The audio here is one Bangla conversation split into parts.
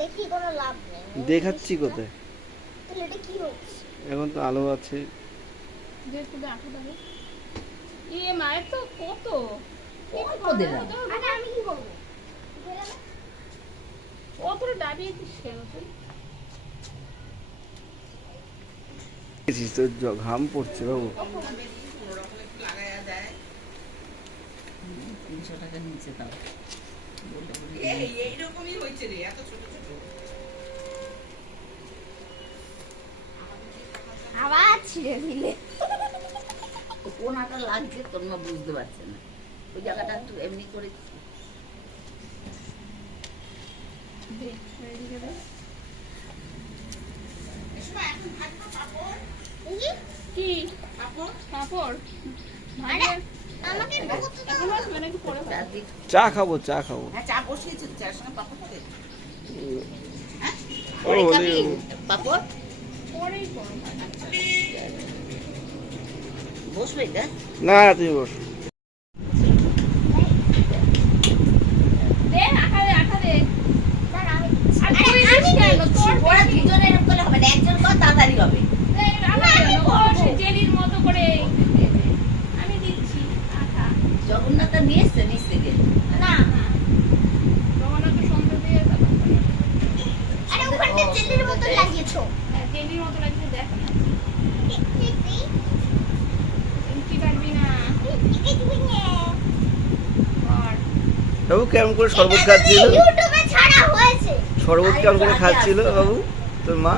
দেখি কোনো লাভ নেই। দেখাচ্ছি কোথায়? তাহলে এটা কি হচ্ছে? এখন তো আলো আছে। মায়ের তো কত আরে আমি কি করবো? কতটা ডাবিয়েছিস কেন তুই? তোর ঘাম পড়ছে বাবু। 300 টাকা নিচে দাও। এইরকমই হয়েছে রে, এত ছোট ছোট। আবার ছিঁড়ে দিলে। কোনটা লাগছে তোর মা বুঝতে পারছে না। ওই জায়গাটা একটু এমনি করে কি পাপড় আরে আমাকে এখন আসবে নাকি পরে হবে? চা খাবো, চা খাবো। হ্যাঁ, চা বসিয়েছি, চার সঙ্গে পাপড় খাবে। হ্যাঁ, ও, পরে ওলে। খাবি পাপড়? পরেই করো। বসবে এটা? না তুমি বস। দে আঠা দে। দাঁড়া আমি আর তুই দিস কেন? তোর ওরা দুজনে এরকম করলে হবে না, একজন কর তাড়াতাড়ি হবে। জেলির মতো করে আমি দিচ্ছি আঠা। জগন্নাথ নিয়ে এসছে নিচ থেকে। না জগন্নাথ সন্ধ্যা দিয়ে তারপর করে। আরে ওখানটা জেলির মতো লাগিয়েছো। জেলির মতো লাগছে দেখ না। ঠিক ঠিক ঠিক কি কাটবি না ঠিক আর বাবু কেমন করে শরবত খাচ্ছিল? ইউটিউবে ছাড়া হয়েছে। শরবত কেমন করে খাচ্ছিল বাবু তোর মা?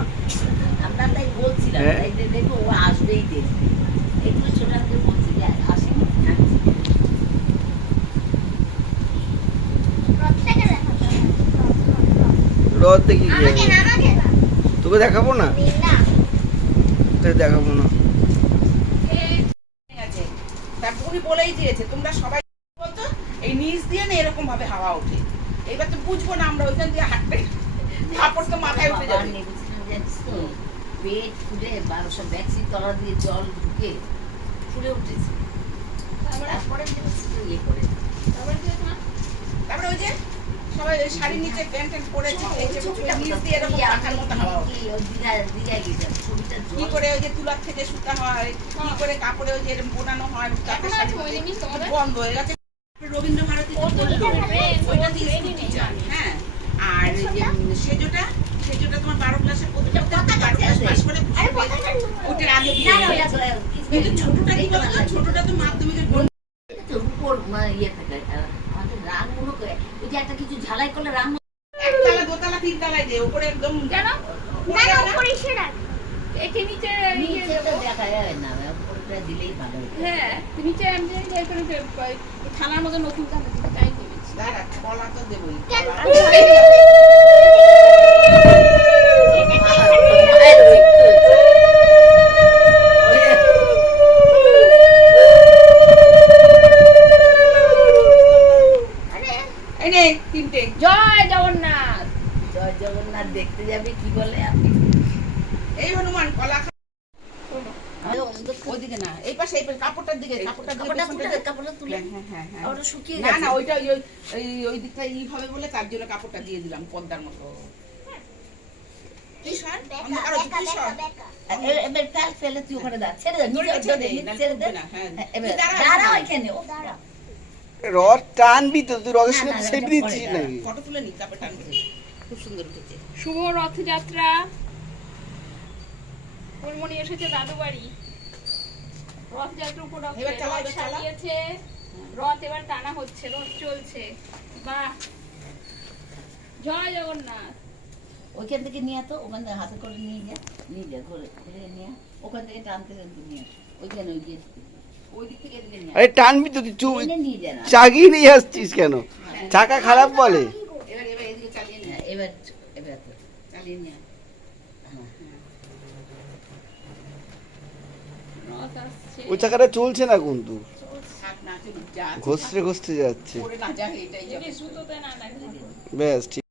আমরা তাই বলছিলাম, হ্যাঁ। তাই যে দেখো ও আসবেই দেখবে। একটু ছোটাকে বলছি যে আসেনি। রথটাকে দেখাতে হবে। রথ দেখি কি আমাকে না আমাকে না তোকে দেখাবো না, না তোকে দেখাবো না। আছে। তারপর উনি বলেই দিয়েছে তোমরা সবাই বলতো এই নিচ দিয়ে না এরকম ভাবে হাওয়া ওঠে। এবার তো বুঝবো না আমরা ওইখান দিয়ে হাঁটতে, কাপড় তো মাথায় উঠে যাবে। পেট ফুলে সব ভ্যাকসিন তলা দিয়ে জল ঢুকে ফুলে উঠেছে। তারপরে ইয়ে করে তারপরে ওই যে সবাই ওই শাড়ির নিচে প্যান্ট ট্যান্ট পরেছে, এই যে নিচ দিয়ে এরকম পাখার মতো হাওয়া ওঠে। কি করে ওই যে তুলার থেকে সুতা হয়, কি করে কাপড়ে ওই যে এরকম বোনানো হয়, তাতে শাড়ি বন্ধ হয়ে গেছে। রবীন্দ্র ভারতীতে বললো ওইটা দিয়ে স্কুটি চান। হ্যাঁ, আর সেজোটা তোমার 12 ক্লাসের প্রতিটা 12 ক্লাস পাস করে ওটার আগে বিয়ে হয়ে গেছে। কিন্তু ছোটটা কি বলো তো, ছোটটা তো মাধ্যমিকের উপর ইয়ে থাকে আমাদের রাগগুলো ওই যে একটা কিছু ঝালাই করলে রাগ একতলা দোতলা তিনতলায় যে উপরে একদম কেন? না না উপরে সেরা একে নিচে দেখা যায় না, উপরটা দিলেই ভালো হতো। হ্যাঁ নিচে আমি যে করে থানার মতো নতুন থানা দিতে চাই দিয়েছি। দাঁড়া, কলা তো দেবই। এই নে তিনটে। জয় জগন্নাথ। জয় জগন্নাথ দেখতে যাবে কি বলে আপনি? এই হনুমান কলা ওইদিকে না, এই পাশে কাপড়টার দিকে, কাপড়টা তুলে। হ্যাঁ হ্যাঁ, না না ওইটা ওই দিকটা ই হবে বলে তার জন্য কাপড়টা দিয়ে দিলাম পর্দার মতো। কি সর অন্ধকার হচ্ছে, কি সর এবার ফেল ফেলে তুই ওখানে দাঁড়া, ছেড়ে দে, ছেড়ে দে না। হ্যাঁ এবার দাঁড়া ওইখানে, ও দাঁড়া। রথ টানবি তো, তুই রথের সঙ্গে সেট দিচ্ছিস নাকি? ফটো তুলে নি, তারপর টানবে। খুব সুন্দর উঠেছে। শুভ রথযাত্রা। ফুলমণি এসেছে দাদু বাড়ি। রথযাত্রা উপলক্ষে এবার চালা, রথ সাজিয়েছে। রথ এবার টানা হচ্ছে, রথ চলছে। বাহ, জয় জগন্নাথ। ওইখান থেকে নিয়ে তো, ওখান থেকে হাতে করে নিয়ে যা ঘুরে নিয়ে ওখান থেকে টানতে টানতে নিয়ে ওইখানে ওই যে ওই দিক থেকে এদিকে নিয়ে আরে টানবি তো, তুই নিয়ে যা না। চাগিয়ে নিয়ে আসছিস কেন? চাকা খারাপ বলে। এবার এদিকে চালিয়ে নিয়ে, এবার চালিয়ে নিয়ে। রথ আসছে। ওই চাকাটা চলছে না কিন্তু, থাক না, তুই যা, ঘষতে ঘষতে যাচ্ছে। পড়ে না যা, এটাই যাবে। সুতোতে না লাগে। ব্যাস ঠিক।